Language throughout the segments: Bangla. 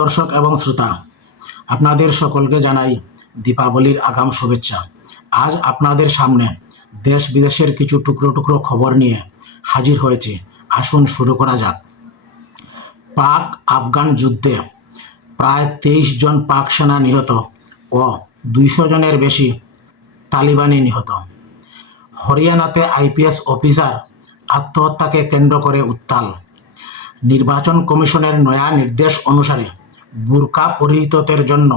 দর্শক এবং শ্রোতা, আপনাদের সকলকে জানাই দীপাবলির আগাম শুভেচ্ছা। আজ আপনাদের সামনে দেশ বিদেশের কিছু টুকরো টুকরো খবর নিয়ে হাজির হয়েছে। আসুন শুরু করা যাক। পাক আফগান যুদ্ধে প্রায় 23 জন পাক সেনা নিহত ও 200 জনের বেশি তালিবানি নিহত। হরিয়ানাতে আইপিএস অফিসার আত্মহত্যাকে কেন্দ্র করে উত্তাল। নির্বাচন কমিশনের নয়া নির্দেশ অনুসারে বুরকা পরিহিতদের জন্য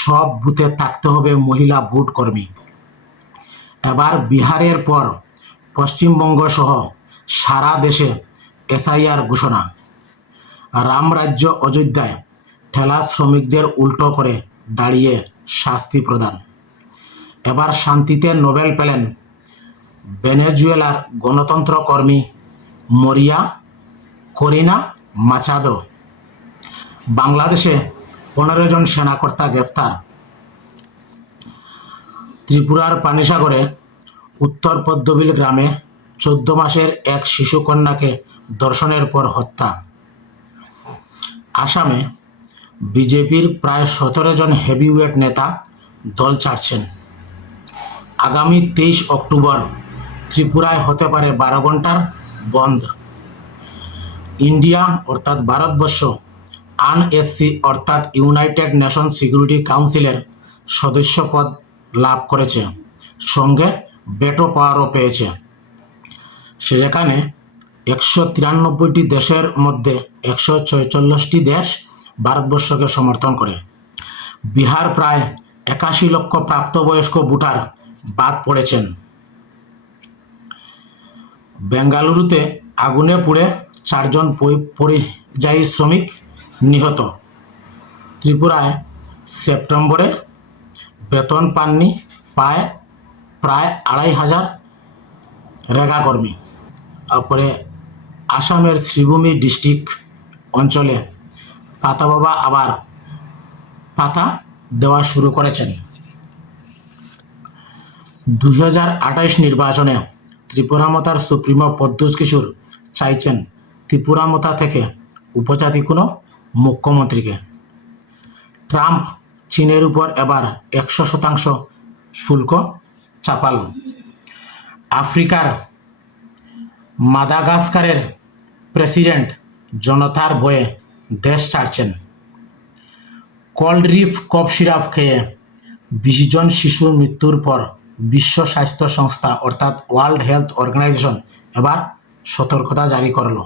সব বুথে থাকতে হবে মহিলা ভোট কর্মী। এবার বিহারের পর পশ্চিমবঙ্গ সহ সারা দেশে এসআইআর ঘোষণা। রামরাজ্য অযোধ্যায় ঠেলা শ্রমিকদের উল্টো করে দাঁড়িয়ে শাস্তি প্রদান। এবার শান্তিতে নোবেল পেলেন ভেনেজুয়েলার গণতন্ত্র কর্মী মরিয়া করিনা মাচাদো। বাংলাদেশে 15 জন সেনাকর্তা গ্রেফতার। ত্রিপুরার পানিসাগরে উত্তর পদ্মবিল গ্রামে 14 মাসের এক শিশুকন্যাকে ধর্ষণের পর হত্যা। আসামে বিজেপির প্রায় 17 জন হেভিওয়েট নেতা দল ছাড়ছেন। আগামী 23 অক্টোবর ত্রিপুরায় হতে পারে 12 ঘন্টার বন্ধ। ইন্ডিয়া অর্থাৎ ভারতবর্ষ আনএসসি অর্থাৎ ইউনাইটেড নেশন সিকিউরিটি কাউন্সিলের সদস্যপদ লাভ করেছে, সঙ্গে ভেটো পাওয়ারও পেয়েছে। সেখানে 193টি দেশের মধ্যে 146টি দেশ ভারতবর্ষকে সমর্থন করে। বিহার প্রায় 81 লক্ষ প্রাপ্তবয়স্ক ভোটার বাদ পড়েছেন। বেঙ্গালুরুতে আগুনে পুড়ে 4 জন পরিযায়ী শ্রমিক নিহত। ত্রিপুরায় সেপ্টেম্বরে বেতন পাননি প্রায় 2500 রেগা কর্মী। তারপরে আসামের শ্রীভূমি ডিস্ট্রিক্ট অঞ্চলে পাতা বাবা আবার পাতা দেওয়া শুরু করেছেন। 2028 নির্বাচনে ত্রিপুরামতার সুপ্রিমো প্রদ্যুৎ কিশোর চাইছেন ত্রিপুরামতা থেকে উপজাতি কোনো মুখ্যমন্ত্রীকে। ট্রাম্প চীনের উপর এবার 100% শুল্ক চাপাল। আফ্রিকার মাদাগাস্কারের প্রেসিডেন্ট জনতার ভয়ে দেশ ছাড়ছেন। কোল্ড রিফ কফ সিরাপ খেয়ে 20 জন শিশুর মৃত্যুর পর বিশ্ব স্বাস্থ্য সংস্থা অর্থাৎ ওয়ার্ল্ড হেলথ অর্গানাইজেশন এবার সতর্কতা জারি করল।